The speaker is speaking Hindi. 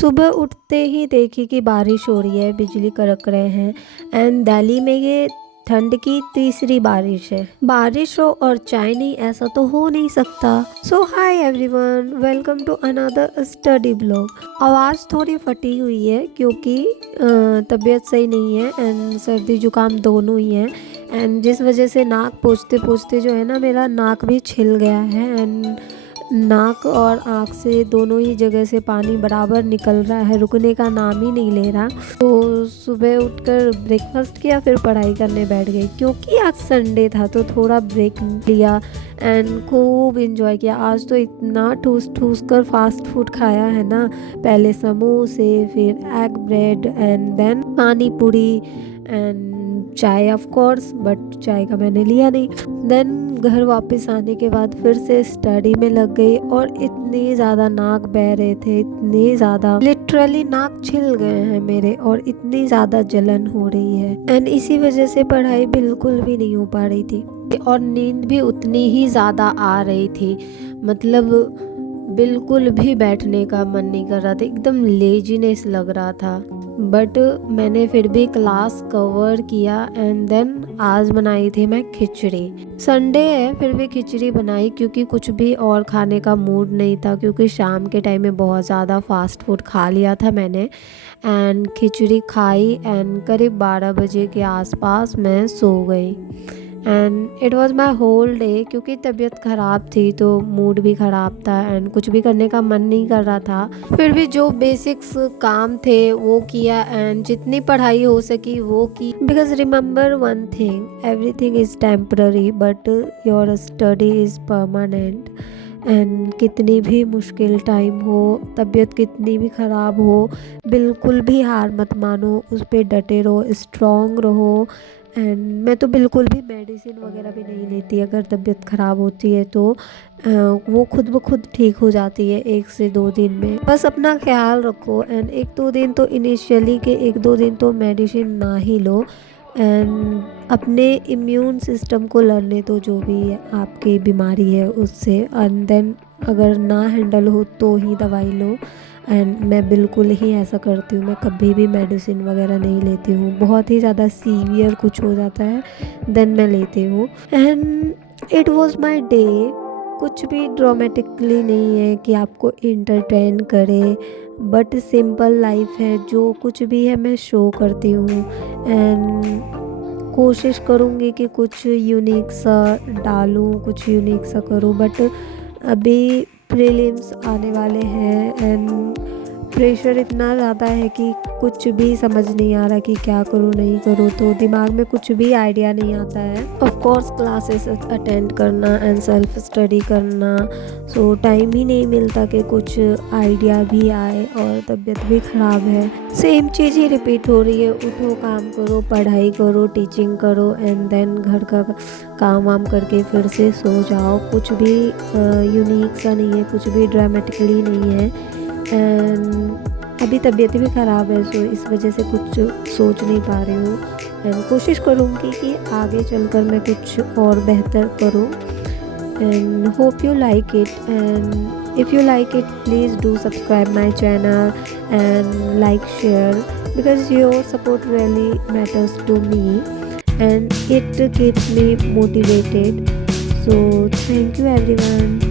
सुबह उठते ही देखी कि बारिश हो रही है, बिजली कड़क रहे हैं एंड दिल्ली में ये ठंड की तीसरी बारिश है। बारिश हो और चाय नहीं, ऐसा तो हो नहीं सकता। So hi everyone, welcome to another study blog. आवाज़ थोड़ी फटी हुई है क्योंकि तबीयत सही नहीं है एंड सर्दी जुकाम दोनों ही है एंड जिस वजह से नाक पोंछते पोंछते जो है ना, मेरा नाक भी छिल गया है एंड नाक और आँख से दोनों ही जगह से पानी बराबर निकल रहा है, रुकने का नाम ही नहीं ले रहा। तो सुबह उठकर ब्रेकफास्ट किया, फिर पढ़ाई करने बैठ गई क्योंकि आज संडे था तो थोड़ा ब्रेक लिया एंड खूब इंजॉय किया। आज तो इतना ठूस ठूस कर फास्ट फूड खाया है ना, पहले समोसे, फिर एग ब्रेड एंड देन पानी पूरी एंड चाय ऑफ कोर्स, बट चाय का मैंने लिया नहीं। देन घर वापस आने के बाद फिर से स्टडी में लग गई और इतनी ज़्यादा नाक बह रहे थे, इतनी ज़्यादा लिटरली नाक छिल गए हैं मेरे और इतनी ज़्यादा जलन हो रही है एंड इसी वजह से पढ़ाई बिल्कुल भी नहीं हो पा रही थी और नींद भी उतनी ही ज़्यादा आ रही थी। मतलब बिल्कुल भी बैठने का मन नहीं कर रहा था, एकदम लेजीनेस लग रहा था। बट मैंने फिर भी क्लास कवर किया एंड देन आज बनाई थी मैं खिचड़ी। संडे है फिर भी खिचड़ी बनाई क्योंकि कुछ भी और खाने का मूड नहीं था, क्योंकि शाम के टाइम में बहुत ज़्यादा फास्ट फूड खा लिया था मैंने एंड खिचड़ी खाई एंड करीब 12 बजे के आसपास मैं सो गई and it was my whole day. क्योंकि तबीयत ख़राब थी तो मूड भी ख़राब था एंड कुछ भी करने का मन नहीं कर रहा था। फिर भी जो बेसिक्स काम थे वो किया एंड जितनी पढ़ाई हो सकी वो की। Because remember one thing, everything is temporary but your study is permanent. And कितनी भी मुश्किल टाइम हो, तबीयत कितनी भी ख़राब हो, बिल्कुल भी हार मत मानो, उस पर डटे रहो, स्ट्रॉन्ग रहो। एंड मैं तो बिल्कुल भी मेडिसिन वगैरह भी नहीं लेती, अगर तबीयत ख़राब होती है तो वो खुद ब खुद ठीक हो जाती है 1 से 2 दिन में। बस अपना ख्याल रखो एंड 1-2 दिन तो इनिशियली के 1-2 दिन तो मेडिसिन ना ही लो एंड अपने इम्यून सिस्टम को लड़ने दो, जो भी आपकी बीमारी है उससे। एंड देन अगर ना हैंडल हो तो ही दवाई लो एंड मैं बिल्कुल ही ऐसा करती हूँ, मैं कभी भी मेडिसिन वगैरह नहीं लेती हूँ। बहुत ही ज़्यादा सीवियर कुछ हो जाता है देन मैं लेती हूँ and it was my day. कुछ भी ड्रामेटिकली नहीं है कि आपको इंटरटेन करे, बट सिंपल लाइफ है, जो कुछ भी है मैं शो करती हूँ एंड कोशिश करूँगी कि कुछ यूनिक सा डालूँ, कुछ यूनिक सा करूँ। बट अभी प्रीलिम्स आने वाले हैं एंड प्रेशर इतना ज़्यादा है कि कुछ भी समझ नहीं आ रहा कि क्या करूँ नहीं करूँ, तो दिमाग में कुछ भी आइडिया नहीं आता है। ऑफ कोर्स क्लासेस अटेंड करना एंड सेल्फ स्टडी करना, सो टाइम ही नहीं मिलता कि कुछ आइडिया भी आए और तबीयत भी ख़राब है। सेम चीज़ ही रिपीट हो रही है, उठो काम करो, पढ़ाई करो, टीचिंग करो एंड देन घर का काम वाम करके फिर से सो जाओ। कुछ भी यूनिक सा नहीं है, कुछ भी ड्रामेटिकली नहीं है एंड अभी तबीयत भी ख़राब है, सो इस वजह से कुछ सोच नहीं पा रही हूँ एंड कोशिश करूँगी कि आगे चलकर मैं कुछ और बेहतर करूँ and hope you like it and if you like it please do subscribe my channel and like share, because your support really matters to me and it keeps me motivated. So thank you everyone.